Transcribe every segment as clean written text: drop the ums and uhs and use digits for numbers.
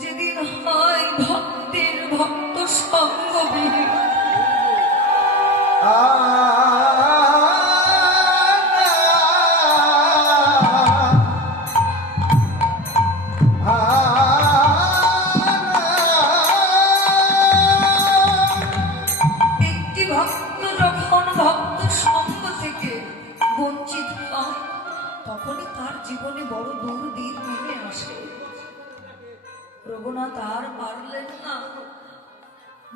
যেদিন হয় ভক্তের ভক্ত সঙ্গবিহীন, একটি ভক্ত যখন ভক্ত সঙ্গ থেকে বঞ্চিত হয় তখনই তার জীবনে বড় দুর্দিন নেমে আসে। রঘুনাথ আর পারলেন না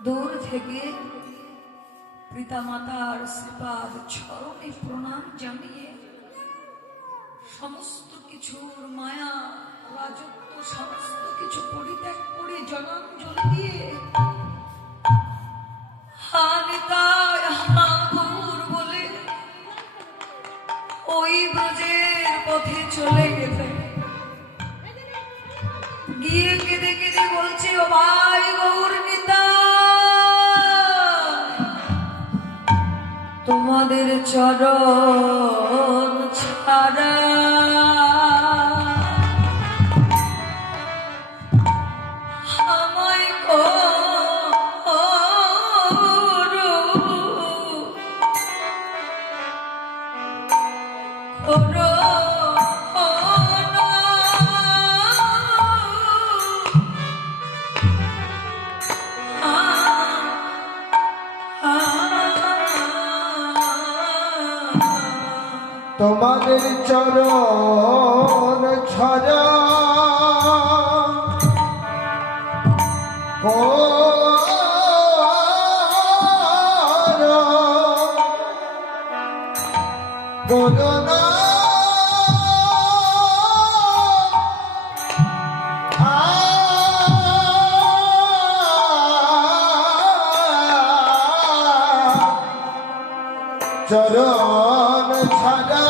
দূর থেকে পিতামাতার শ্রীপাদ চরণে প্রণাম জানিয়ে সমস্ত কিছুর মায়া রাজত্ব সমস্ত কিছু পরিত্যাগ করে জনাঞ্জলি দিয়ে হা নিতাই হা গৌর বলে ওই ব্রজের পথে চলে গেছে। গিয়ে কেঁদে কেঁদে বলছে, ও ভাই গৌর নিতাই, তোমাদের চরণ ছাড়া আমায় করো তোমাদের চরণ ছাড়া করো না চরণ ছাড়া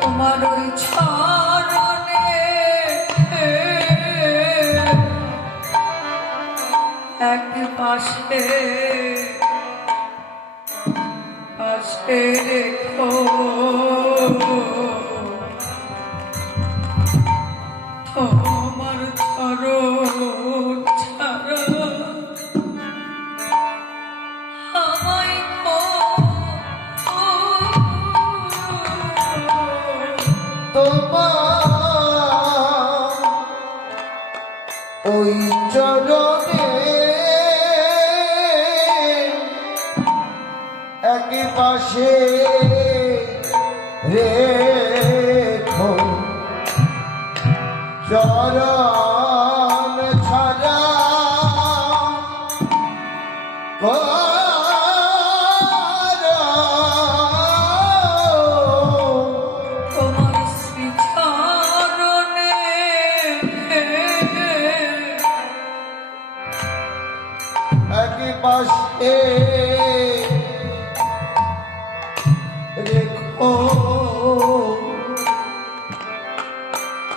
তোমার ওই চরণে এক পাশে পাশে রেখো তোমার চরণ ছাড়া আমায় তোমার ওই চরণে এক পাশে রেখো চরণ ছাড়া তোমার শ্রীচরণে এক পাশে রেখো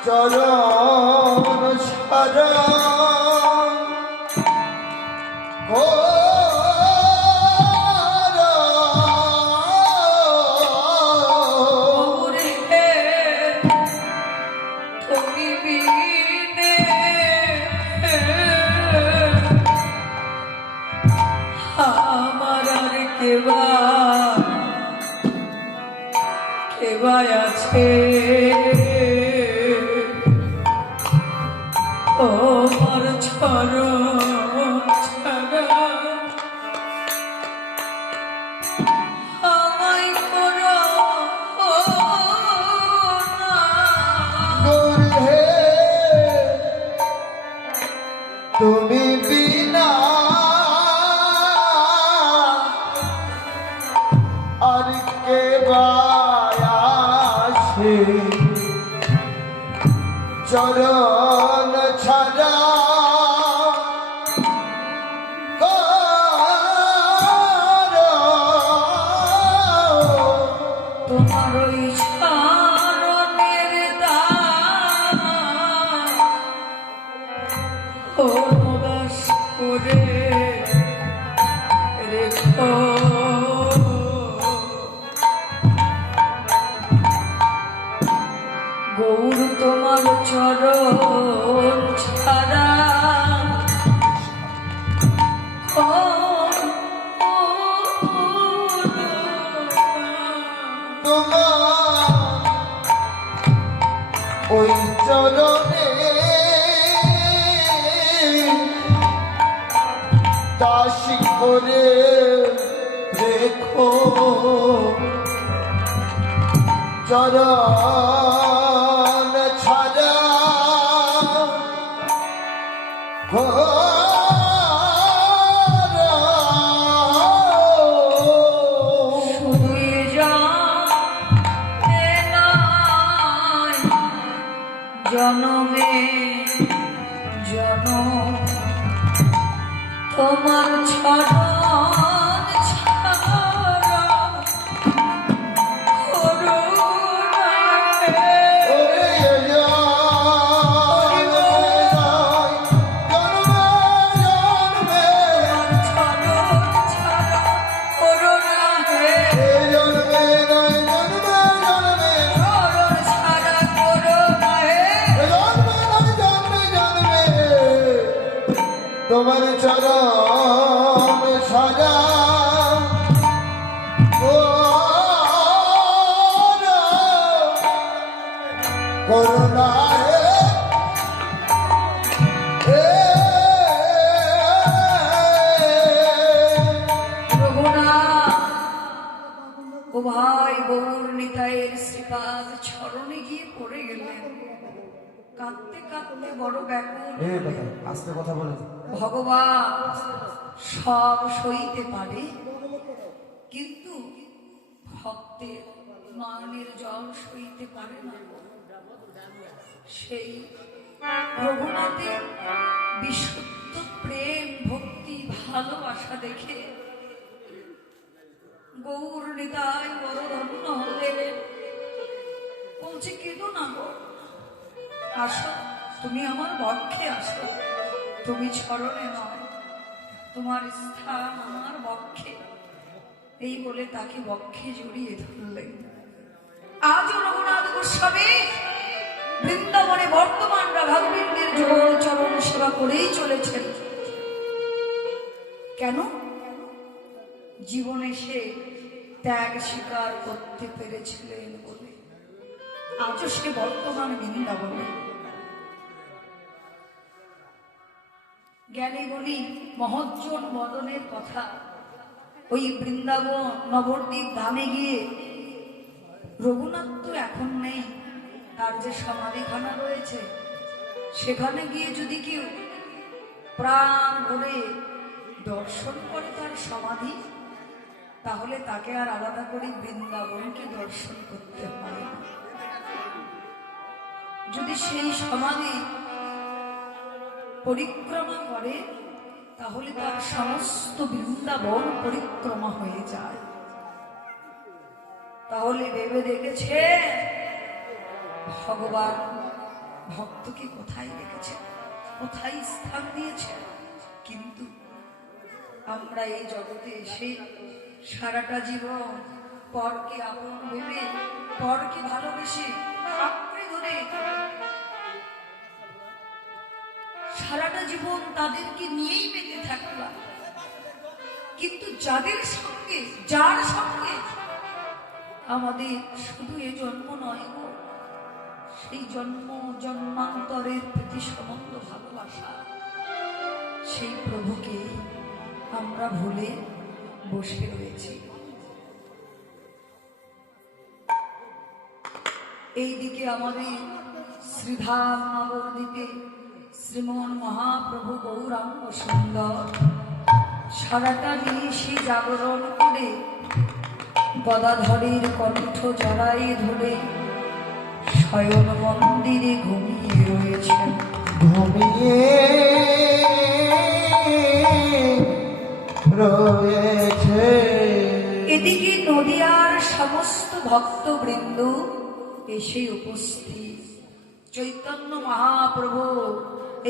চরণ ছাড়া তুমি বিনে আমার আর কেবা আছে তোমার চরণ ছাড়া আমায় করো না। হে তুমি বিনা আর কে আসে চরণ ছাড়া তোমার ওই চরণের দান অনুদাস করে দাসী করে রেখো চরণ ছাড়া শুয়ে যাতে নাই জনমে জনম তোমার চরণ ছাড়া করুণায় তোমার চরণ সাজা করুণা ও ভাই গৌর নিতাইয়ের শ্রীপাদ চরণে গিয়ে পড়ে গেলেন কাঁদতে কাঁদতে বড় ব্যাকুল আস্তে কথা বলে ভগবান সব সইতে পারে কিন্তু ভক্তের নয়নের জল সইতে পারে না সেই রঘুনাথের বিশুদ্ধ প্রেম ভক্তি ভালোবাসা দেখে গৌর নিতাই বড় ধন্য হলেন বলছে কেঁদো না গো আসো তুমি আমার বক্ষে আসো তুমি চরণে নয় তোমার স্থান আমার বক্ষে এই বলে তাকে বক্ষে জড়িয়ে ধরলেন আজও রঘুনাথ গোস্বামী বৃন্দাবনে বর্তমান রাঘবেন্দ্রের যুগল চরণ সেবা করেই চলেছেন কেন জীবনে সে ত্যাগ স্বীকার করতে পেরেছিলেন বলে আজও সে বর্তমান বৃন্দাবনে জ্ঞানী গুণী মহজ্জন বদনের কথা ওই বৃন্দাবন নবদ্বীপ ধামে গিয়ে রঘুনাথ তো এখন নেই তার যে সমাধিখানা রয়েছে সেখানে গিয়ে যদি কেউ প্রাণ ভরে দর্শন করে তার সমাধি তাহলে তাকে আর আলাদা করে বৃন্দাবনকে দর্শন করতে হয় না যদি সেই সমাধি পরিক্রমা করে তাহলে তার সমস্ত বৃন্দাবন পরিক্রমা হয়ে যায় তাহলে ভেবে দেখেছে ভগবান ভক্তকে কোথায় রেখেছে কোথায় স্থান দিয়েছে কিন্তু আমরা এই জগতে এসে সারাটা জীবন পরকে আপন ভেবে পরকে ভালোবেসে আঁকড়ে ধরে সারাটা জীবন তাদেরকে নিয়েই বেঁচে থাকলাম কিন্তু যাদের সঙ্গে যার সঙ্গে আমাদের শুধু এ জন্ম নয় গো সেই জন্ম জন্মান্তরের প্রতি সম্বন্ধ ভালোবাসা সেই প্রভুকে আমরা ভুলে বসে রয়েছি এইদিকে আমাদের শ্রীধাম নবদ্বীপে শ্রীমন মহাপ্রভু গৌরাঙ্গ সুন্দর সারাটা নিশি জাগরণ করে গদাধরের কণ্ঠ জড়াই ধরে শয়ন মন্দিরে ঘুমিয়ে রয়েছেন ঘুমিয়ে রয়েছে এদিকে নদিয়ার সমস্ত ভক্তবৃন্দ এসে উপস্থিত চৈতন্য মহাপ্রভু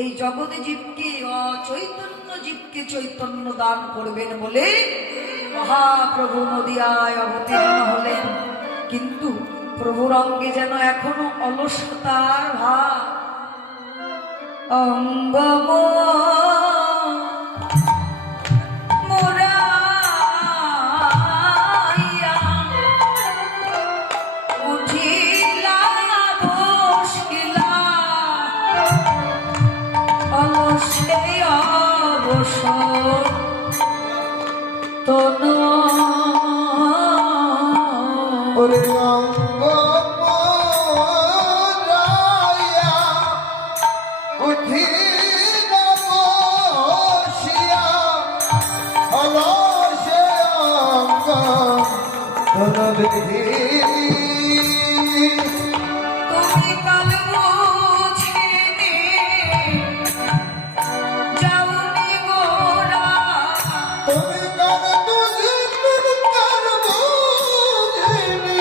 এই জগৎ জীবকে অচৈতন্য জীবকে চৈতন্য দান করবেন বলে মহাপ্রভু নদিয়ায় অবতীর্ণ হলেন কিন্তু প্রভুর অঙ্গে যেন এখনো অলসতার ভাব অঙ্গম তনু ওরে অঙ্গ মোরাইয়া উঠি বসিয়া অলসে অঙ্গ তনু বিধি তুমি কাল বুঝিনি যাওনি গোরা তুমি কার বুঝিনি কার বুঝিনি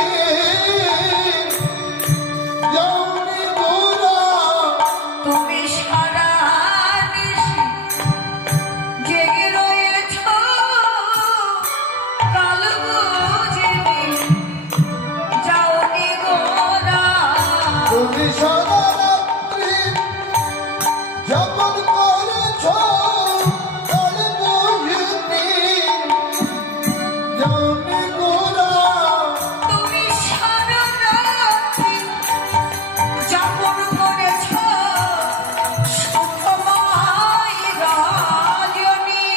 যাওনি গোরা তুমি সারা নিশি জেগে রয়েছ কাল বুঝিনি যাওনি গোরা তুমি সারা রাত্রি যাপন করেছ কার বুঝিনি যাওনি গোরা তুমি সারা রাত্রি যাপন করেছ সুখময় রজনী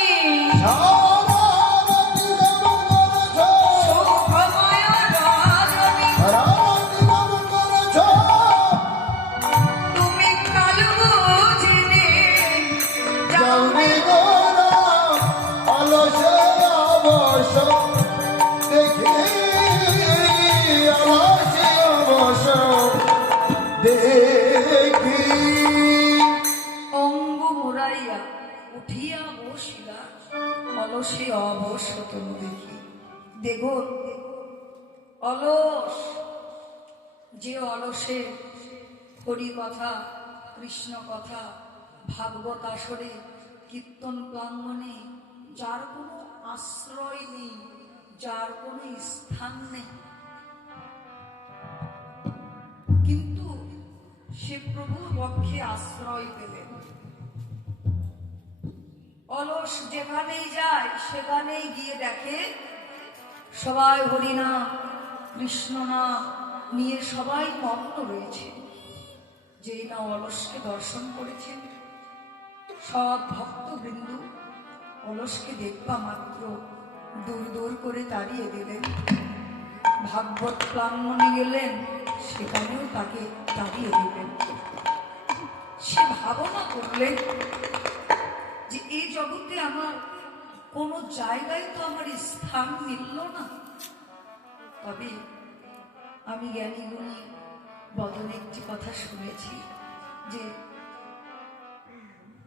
সারা রাত্রি যাপন করেছ সুখময় রজনী সারা রাত্রি যাপন করেছ তুমি কাল বুঝিনি যাওনি গোরা অলসে অবশ দেখি অলসে অবশ দেখি অঙ্গ মুড়াইয়া উঠিয়া বসিলা অলসে অবশ তনু দেখি দেখো অলস যে অলসে হরি কথা কৃষ্ণ কথা ভাগবত আসরে কীর্তন প্রাঙ্গণে যার কোনো আশ্রয় নেই যার কোনো স্থান নেই কিন্তু সে প্রভুর পক্ষে আশ্রয় পেলেন অলস যেখানেই যায় সেখানেই গিয়ে দেখে সবাই হরিনাম কৃষ্ণ নাম নিয়ে সবাই মগ্ন রয়েছে যেই না অলসকে দর্শন করেছেন সব ভক্তবৃন্দ অলসকে দেখবা মাত্র দূর দূর করে তাড়িয়ে দিলেন ভাগবত প্রাঙ্গণে গেলেন সেখানেও তাকে তাড়িয়ে দিলেন সে ভাবনা করলেন যে এই জগতে আমার কোনো জায়গায় তো আমার স্থান মিলল না তবে আমি জ্ঞানী গুণী বদনে একটি কথা শুনেছি যে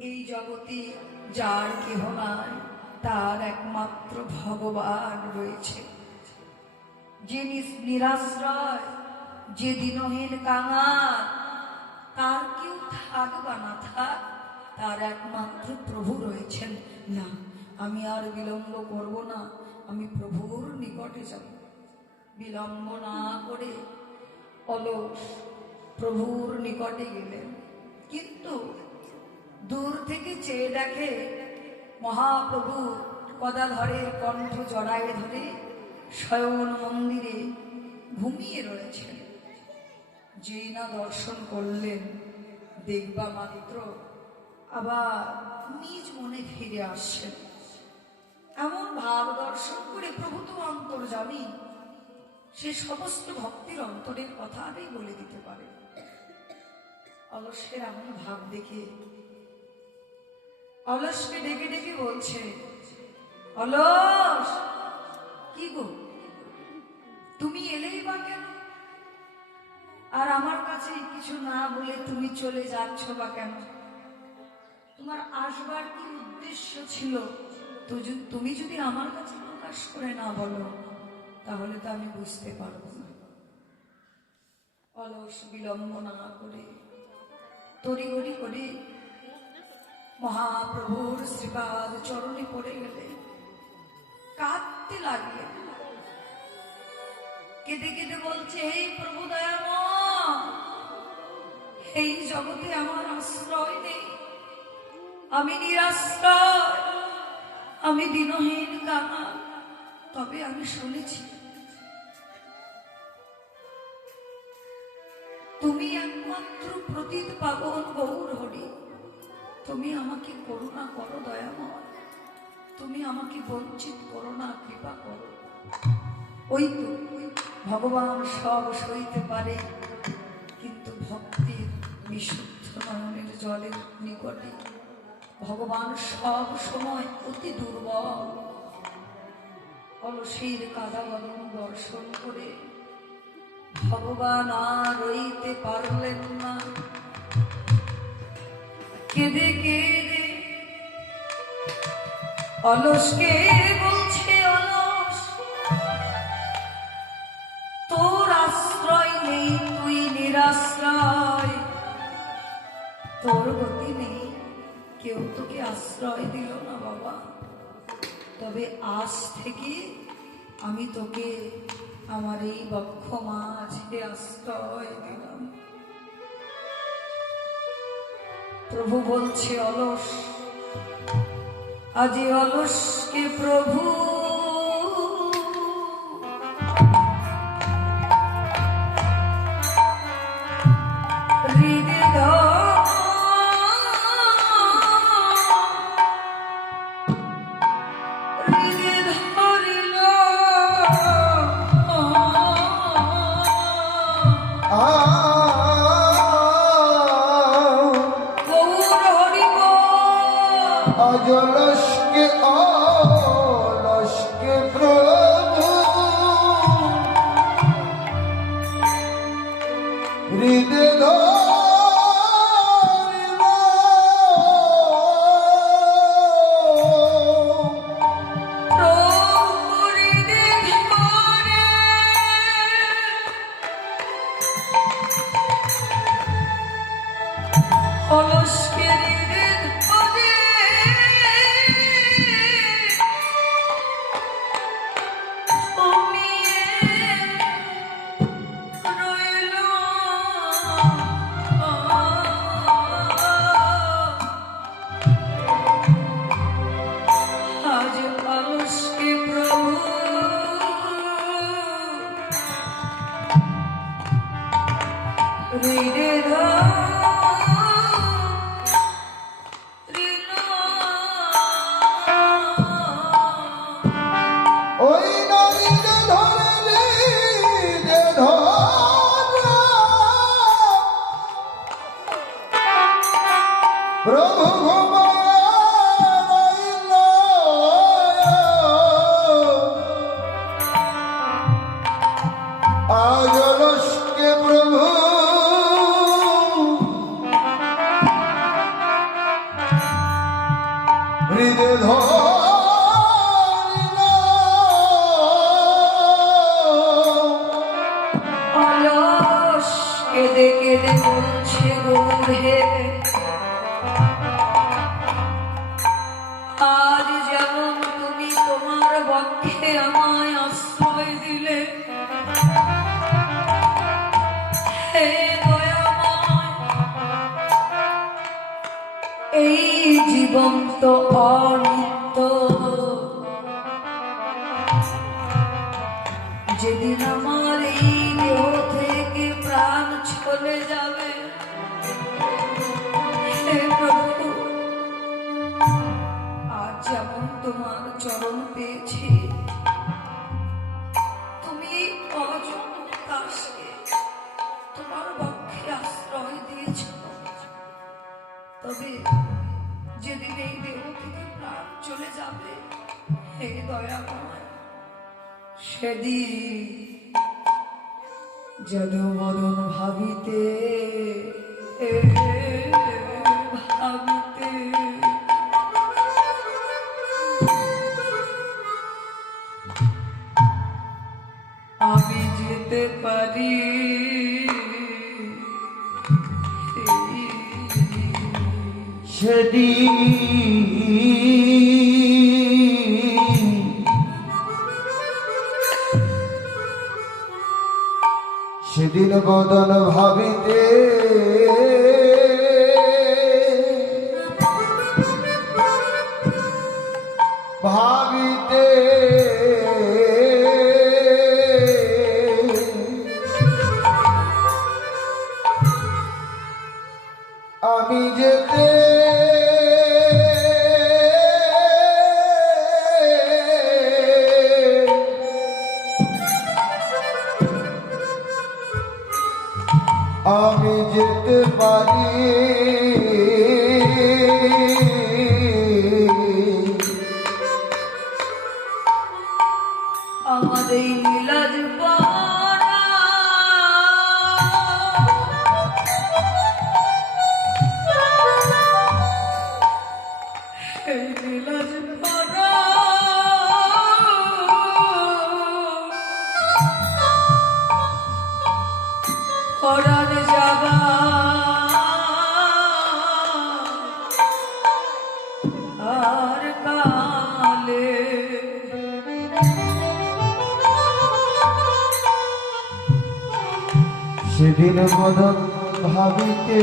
এই জগতে যার কেহ নাই তার একমাত্র ভগবান রয়েছে যে নিরাশ্রয় যে দিনহীন কাঙাল তার কেউ থাক বা না থাক তার একমাত্র প্রভু রয়েছেন না আমি আর বিলম্ব করব না আমি প্রভুর নিকটে যাব বিলম্ব না করে অলস প্রভুর নিকটে গেলেন কিন্তু দূর থেকে চেয়ে দেখে মহাপ্রভু গদাধরের কণ্ঠ জড়ায় ধরে শয়ন মন্দিরে ঘুমিয়ে রয়েছেন যেই না দর্শন করলেন দেখবা মাত্র আবার নিজ মনে ফিরে আসছেন এমন ভাব দর্শন করে প্রভু তো অন্তর্যামী সে সমস্ত ভক্তির অন্তরের কথা আমি বলে দিতে পারে অলসের এমন ভাব দেখে অলসকে ডেকে ডেকে বলছে অলস কি গো তুমি এলেই বা কেন আর আমার কাছে কিছু না বলে তুমি চলে যাচ্ছ বা কেন তোমার আসবার কি উদ্দেশ্য ছিল তুমি যদি আমার কাছে প্রকাশ করে না বলো তাহলে তো আমি বুঝতে পারবো না অলস বিলম্ব না করে তড়িঘড়ি করে মহাপ্রভুর শ্রীপাদ চরণে পড়ে গেলে কাঁদতে লাগলেন কেঁদে কেঁদে বলছে হে প্রভু দয়াময় এই জগতে আমার আশ্রয় নেই আমি নিরাশ্রয় আমি দিনহীন কাঙাল তবে আমি শুনেছি তুমি একমাত্র প্রতীত পাবন গৌর হরি তুমি আমাকে করুণা করো দয়াময় তুমি আমাকে বঞ্চিত করো না, কৃপা করো। ওই তো ভগবান সব সইতে পারে, কিন্তু ভক্তির বিশুদ্ধ নয়নের জলের নিকটে ভগবান সব সময় অতি দুর্বল। অলসীর কাদা বদন দর্শন করে ভগবান আর রইতে পারলেন না। কেঁদে কেঁদে অলসকে বলছে, অলস তোর আশ্রয় নেই, তুই নিরাশ্রয়, তোর গতি নেই, কেউ তোকে আশ্রয় দিল না বাবা। তবে আজ থেকে আমি তোকে আমার এই বক্ষ মাঝে আশ্রয় দিলাম। প্রভু বলছে, অলস আজি অলসকে প্রভু अलसके अलसके प्रभु हृदय धरिलो অলসকে प्रभु आज अलसके प्रभु हृदय धरिलो অলস কেঁদে কেঁদে বলছে, গৌর হে আজ যেমন তুমি তোমার বক্ষে আমায় আশ্রয় দিলে, হে দয়াময়, এই জীবন তো অনিত্য, যেদিন আমার এই দেহ থেকে প্রাণ চলে যাবে, হে প্রভু আজ যেমন তোমার চরণ পেয়েছি, তুমি অজন দাসকে তোমার বক্ষে আশ্রয় দিয়েছ, তবে যেদিন এই দেহ থেকে প্রাণ চলে যাবে, হে দয়াময়, সেদিন যদু মরণ ভাবিতে ভাবিতে আমি যেতে পারি, সেদিন সেদিন বদন ভাবিতে ভাবিতে আমি যেতে আমি যেতে পারি আমাদের নীলাজ পাড়া এই নীলাজ পাড়া পরার যাবা আর কালে সেদিন মদন ভাবিতে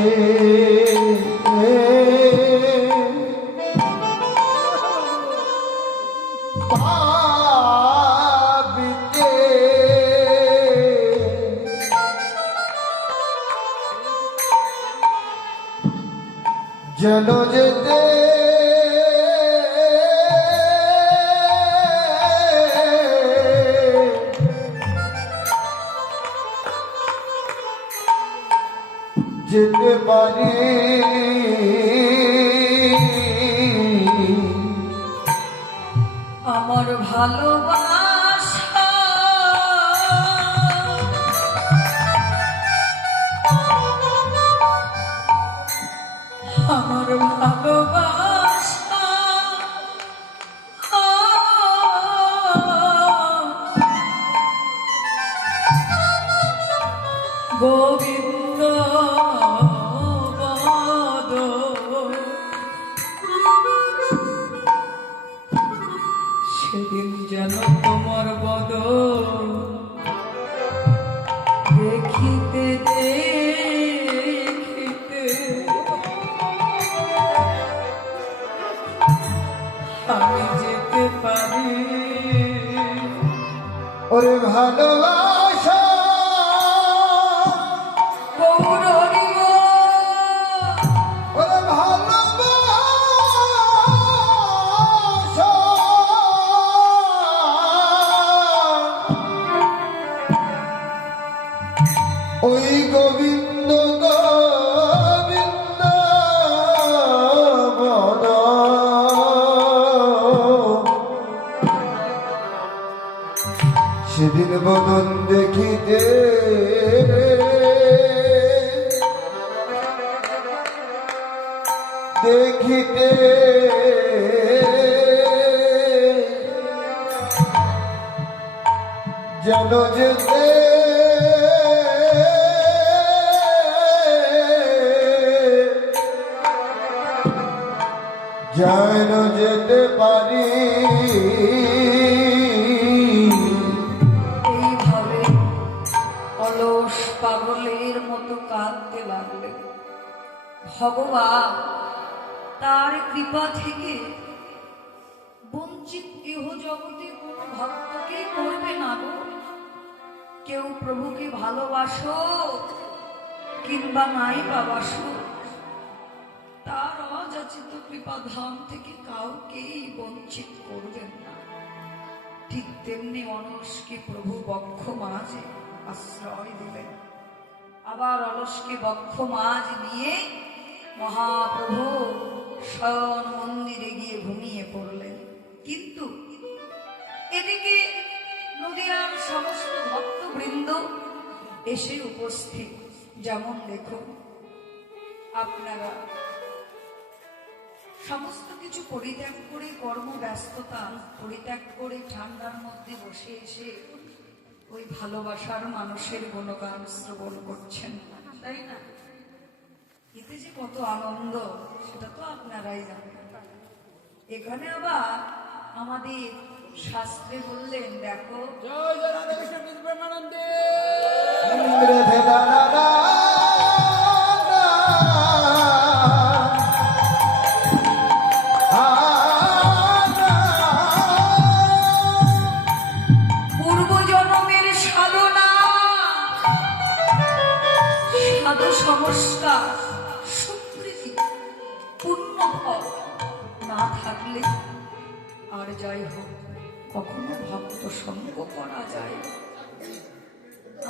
ভাবিতে যেন যেতে যেতে পারি আমার ভালোবাসা আমার ভালোবাসা গোবিন্দ পদ সেদিন যেন তোমার বদল দেখিতে দেখিতে আমি যেতে পারি ওরে ভালোবাসা গৌরীয় ওরে ভালোবাসা ওই গোবিন্দ গোবিন্দ বদ সেদিন বদন দেখিতে দেখিতে যেন যেতে যেন যেতে পারি এইভাবে অলস পাগলের মতো কাঁদতে লাগলেন। ভগবান তার কৃপা থেকে বঞ্চিত ইহ জগতে কোনো ভক্তকে করবে না গো। কেউ প্রভুকে ভালোবাসো কিংবা নাই বাবাসো, তার অযাচিত কৃপা ধাম থেকে কাউকেই বঞ্চিত করবেন না। ঠিক তেমনি অলসকে প্রভু বক্ষ মাঝে আশ্রয় দিলেন। আবার অলসকে বক্ষ মাঝ নিয়ে মহাপ্রভু শয়ন মন্দিরে গিয়ে ঘুমিয়ে পড়লেন। কিন্তু এদিকে নদিয়ার সমস্ত ভক্তবৃন্দ এসে উপস্থিত। যেমন দেখুন, আপনারা সমস্ত কিছু পরিত্যাগ করে, কর্মব্যস্ততা পরিত্যাগ করে ঠান্ডার মধ্যে বসে এসে ওই ভালোবাসার মানুষের গুণগান শ্রবণ করছেন, তাই না? এতে যে কত আনন্দ সেটা তো আপনারাই জানেন। এখানে আবার আমাদের শাস্ত্রে বললেন, দেখো রাধে রাধা পূর্বজন্মের সাধনা, সাধু সংস্কার, সুকৃতি, পুণ্যফল না থাকলে আর যাই হোক কখনো ভক্ত সঙ্গ করা যায় না।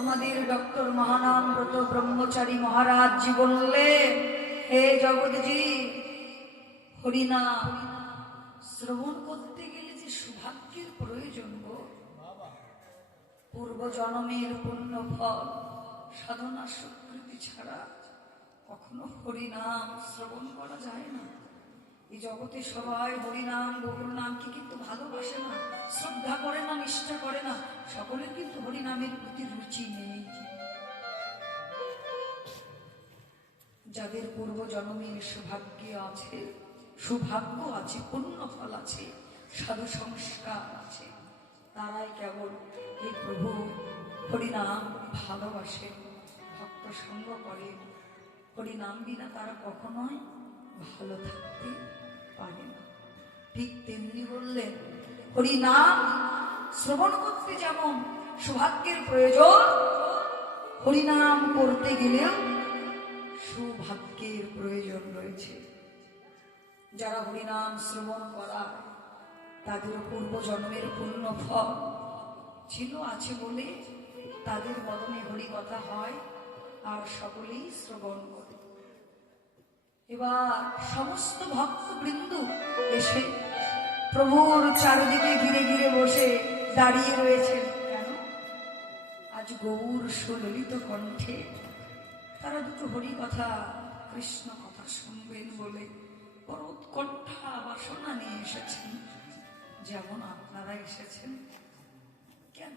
আমাদের ডক্টর মহানামব্রত ব্রহ্মচারী মহারাজজি বললেন, হে জগৎজি, হরিনাম শ্রবণ করতে গেলে যে সৌভাগ্যের প্রয়োজন গো, পূর্ব জন্মের পুণ্য ফল সাধনা স্বীকৃতি ছাড়া কখনো হরিনাম শ্রবণ করা যায় না। এই জগতে সবাই হরিনাম গৌর নামকে কিন্তু ভালোবাসে না, শ্রদ্ধা করে না, নিষ্ঠা করে না। সকলের কিন্তু হরিনামের প্রতি রুচি নেই। যাদের পূর্ব জন্মের সৌভাগ্য আছে, পুণ্য ফল আছে, সাধু সংস্কার আছে, তারাই কেবল এই প্রভু হরিনাম ভালোবাসে, ভক্ত সঙ্গ করে। হরিনাম বিনা তারা কখনোই ভালো থাকতে পারে না। ঠিক তেমনি বললেন, হরিনাম শ্রবণ করতে যেমন সৌভাগ্যের প্রয়োজন, হরিনাম করতে গেলেও সৌভাগ্যের প্রয়োজন রয়েছে। যারা হরিনাম শ্রবণ করায় তাদের পূর্ব জন্মের পূর্ণ ফল ছিল, আছে বলে তাদের বদনে হরি কথা হয় আর সকলেই শ্রবণ করে। এবার সমস্ত ভক্তবৃন্দ এসে প্রভুর চারিদিকে ঘিরে ঘিরে বসে দাঁড়িয়ে রয়েছেন। কেন? আজ গৌর সুললিত কণ্ঠে তারা দুটো হরি কথা, কৃষ্ণ কথা শুনবেন বলে বড় উৎকণ্ঠা বাসনা নিয়ে এসেছেন, যেমন আপনারা এসেছেন। কেন?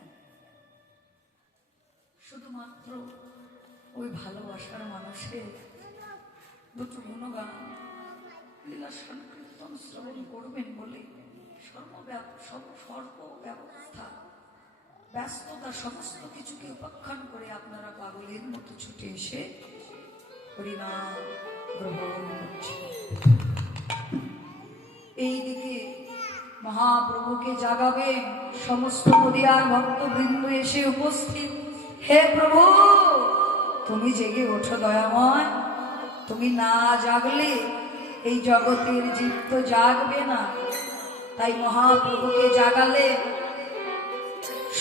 শুধুমাত্র ওই ভালোবাসার মানুষের দুটো গুণগান লীলা সংকীর্তন শ্রবণ করবেন বলে সর্বব্যবস্থা ব্যস্ততা সমস্ত কিছুকে উপাখ্যান করে আপনারা পাগলের মতো ছুটে এসে হরিনাম গ্রহণ করছেন। এইদিকে মহাপ্রভুকে জাগাবেন, সমস্ত নদিয়ার ভক্তবৃন্দ এসে উপস্থিত। হে প্রভু, তুমি জেগে ওঠো দয়াময়, তুমি না জাগলে এই জগতের জীব তো জাগবে না। তাই মহাপ্রভুকে জাগালে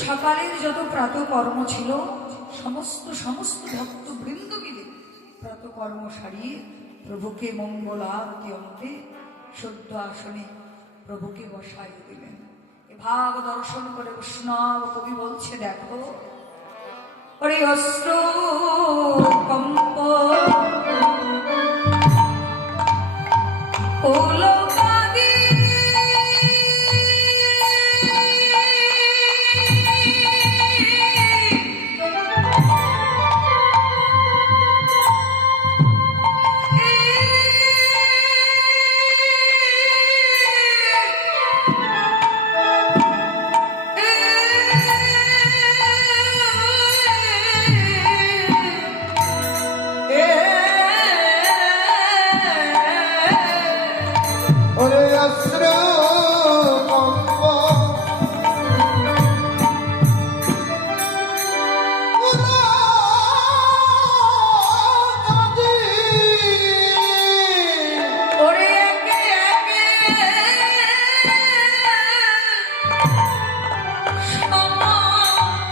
সকালের যত প্রাতঃকর্ম ছিল সমস্ত ভক্তবৃন্দ মিলে প্রাতঃকর্ম সারিয়ে প্রভুকে মঙ্গল আরতি অন্তে সদ্য আসনে প্রভুকে বসাই দিলেন। এ ভাব দর্শন করে বৈষ্ণব কবি বলছে, দেখো ওরে অস্ত্র কম্প হলো কাঁদি, ওরে অশ্রু কম্প ওরে একে একে সমাদিত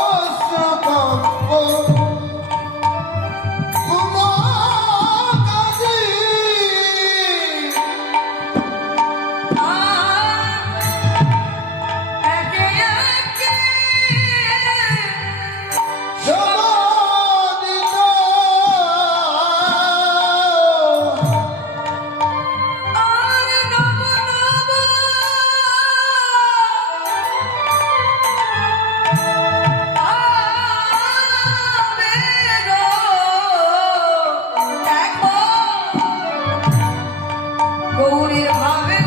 অশ্রু কম্প গৌরীর ভাবে